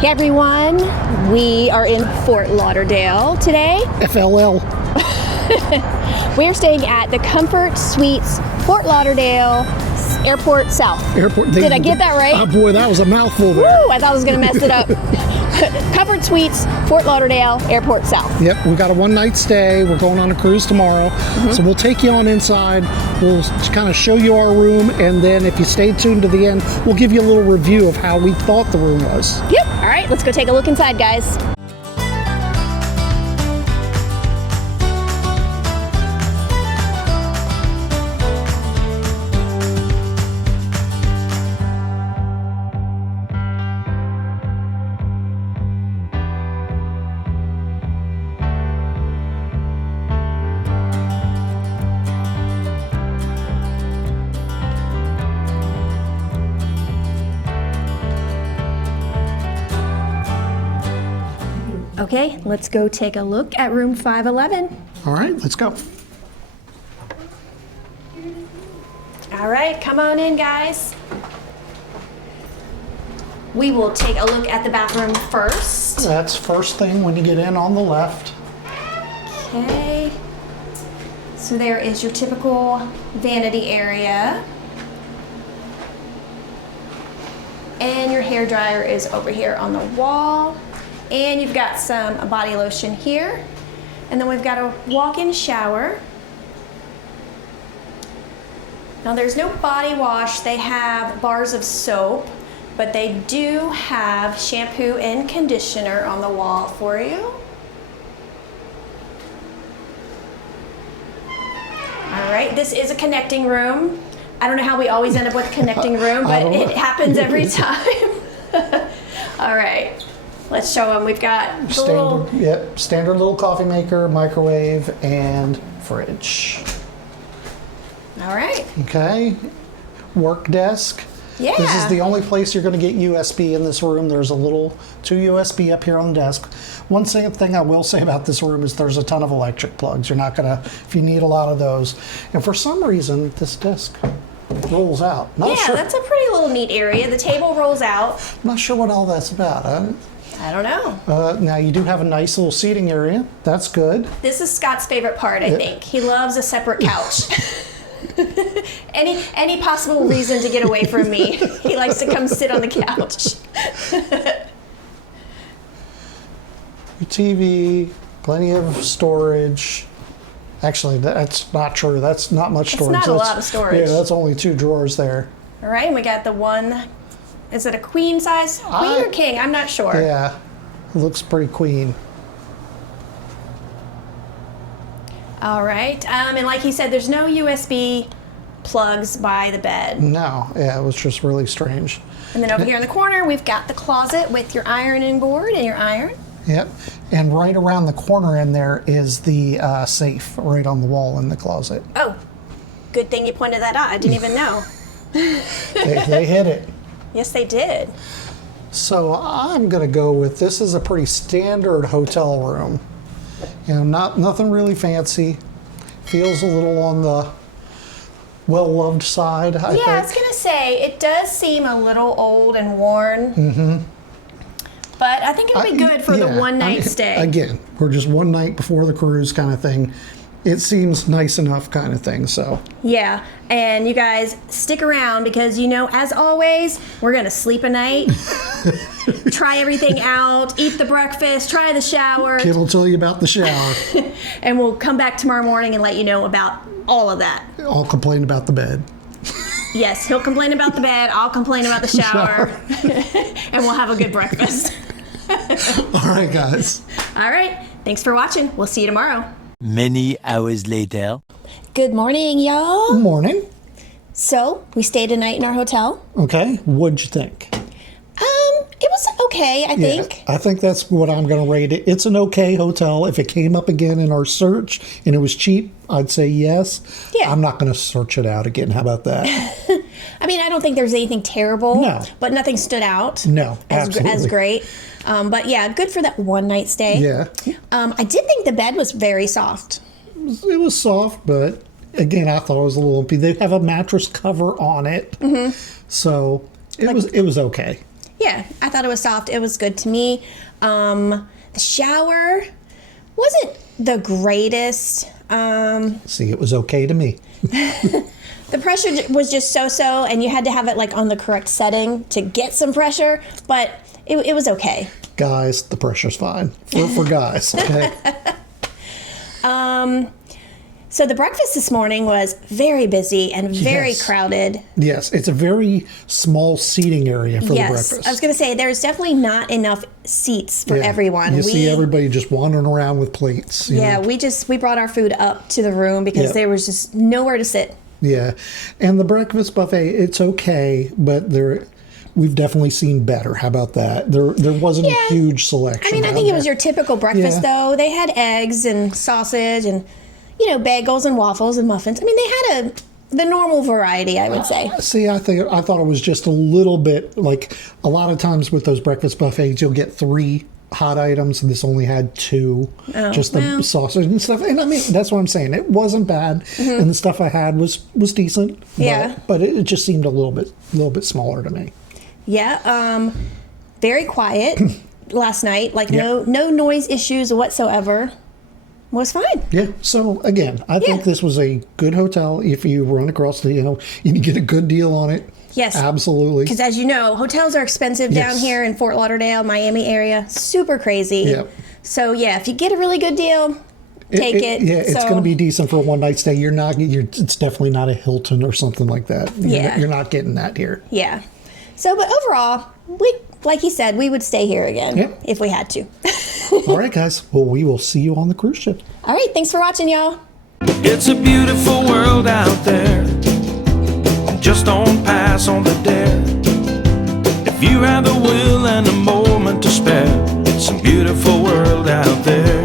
Hey everyone, we are in Fort Lauderdale today. FLL. We're staying at the Comfort Suites, Fort Lauderdale, Airport South. Did I get that right? Oh boy, that was a mouthful there. Woo, I thought I was going to mess it up. Comfort Suites, Fort Lauderdale, Airport South. Yep, we got a one-night stay. We're going on a cruise tomorrow. So we'll take you on inside. We'll kind of show you our room, and then if you stay tuned to the end, we'll give you a little review of how we thought the room was. Yep. All right, let's go take a look inside, guys. Okay, let's go take a look at room 511. All right, let's go. All right, come on in, guys. We will take a look at the bathroom first. That's first thing when you get in on the left. Okay. So there is your typical vanity area. And your hair dryer is over here on the wall. And you've got some body lotion here. And then we've got a walk-in shower. Now there's no body wash. They have bars of soap, but they do have shampoo and conditioner on the wall for you. All right, this is a connecting room. I don't know how we always end up with a connecting room, but it happens every time. All right. Let's show them. We've got standard little coffee maker, microwave, and fridge. All right. Okay. Work desk. Yeah. This is the only place you're going to get USB in this room. There's two USB up here on the desk. One thing I will say about this room is there's a ton of electric plugs. You're not going to, if you need a lot of those. And for some reason, this desk rolls out. Not sure. That's a pretty little neat area. The table rolls out. Not sure what all that's about. I don't know. Now you do have a nice little seating area. That's good. This is Scott's favorite part, I think. He loves a separate couch. Any possible reason to get away from me, he likes to come sit on the couch. Your TV, plenty of storage. Actually, that's not true. That's not much storage. That's not a lot of storage. Yeah, that's only 2 drawers there. All right, and we got the one. Is it a queen size? Queen or king? I'm not sure. Yeah, it looks pretty queen. All right, and like he said, there's no USB plugs by the bed. No, yeah, it was just really strange. And then over here in the corner, we've got the closet with your ironing board and your iron. Yep, and right around the corner in there is the safe right on the wall in the closet. Oh, good thing you pointed that out. I didn't even know. They hit it. Yes, they did. So I'm going to go with this is a pretty standard hotel room. You know, nothing really fancy. Feels a little on the well-loved side, I think. I was going to say, it does seem a little old and worn. Mm-hmm. But I think it would be good for the one-night stay. Again, we're just one night before the cruise kind of thing. It seems nice enough kind of thing, so. Yeah, and you guys stick around because, you know, as always, we're going to sleep a night, try everything out, eat the breakfast, try the shower. Kid will tell you about the shower. And we'll come back tomorrow morning and let you know about all of that. I'll complain about the bed. Yes, he'll complain about the bed, I'll complain about the shower, and we'll have a good breakfast. All right, guys. All right, thanks for watching. We'll see you tomorrow. Many hours later. Good morning, y'all. Good morning. So, we stayed a night in our hotel. Okay, what'd you think? It was okay, I think. I think that's what I'm going to rate it. It's an okay hotel. If it came up again in our search and it was cheap, I'd say yes. Yeah. I'm not going to search it out again. How about that? I mean, I don't think there's anything terrible. No. But nothing stood out. No, absolutely. As great. But yeah, good for that one night stay. Yeah. I did think the bed was very soft. It was soft, but again, I thought it was a little lumpy. They have a mattress cover on it. Mm-hmm. So it was okay. Yeah, I thought it was soft. It was good to me. The shower wasn't the greatest. See, it was okay to me. The pressure was just so-so, and you had to have it like on the correct setting to get some pressure, but it was okay. Guys, the pressure's fine. For guys, okay? So the breakfast this morning was very busy and very Yes. crowded. Yes, it's a very small seating area for the breakfast. I was going to say there's definitely not enough seats for Yeah. everyone. You see everybody just wandering around with plates. you Yeah, know? we brought our food up to the room because Yep. there was just nowhere to sit. Yeah, and the breakfast buffet, it's okay, but we've definitely seen better. How about that? There wasn't a huge selection. I mean, I down think it was there. your typical breakfast, Yeah. though. They had eggs and sausage and, bagels and waffles and muffins. I mean, they had the normal variety, I would say. See, I thought it was just a little bit like a lot of times with those breakfast buffets, you'll get 3 hot items, and this only had 2, just the sausage and stuff. And I mean, that's what I'm saying. It wasn't bad, and the stuff I had was decent. Yeah. but it just seemed a little bit smaller to me. Yeah, very quiet last night. Like Yeah. no noise issues whatsoever. Was fine. Yeah. So again, I think this was a good hotel. If you run across you can get a good deal on it. Yes. Absolutely. Because as you know, hotels are expensive down Yes. here in Fort Lauderdale, Miami area. Super crazy. Yep. So yeah, if you get a really good deal, take it. Yeah, it's So- going to be decent for a one night stay. It's definitely not a Hilton or something like that. You're not getting that here. Yeah. So, but overall, like he said, we would stay here again Yep. if we had to. All right, guys. Well, we will see you on the cruise ship. All right. Thanks for watching, y'all. It's a beautiful world out there. Just don't pass on the dare. If you have the will and a moment to spare, it's a beautiful world out there.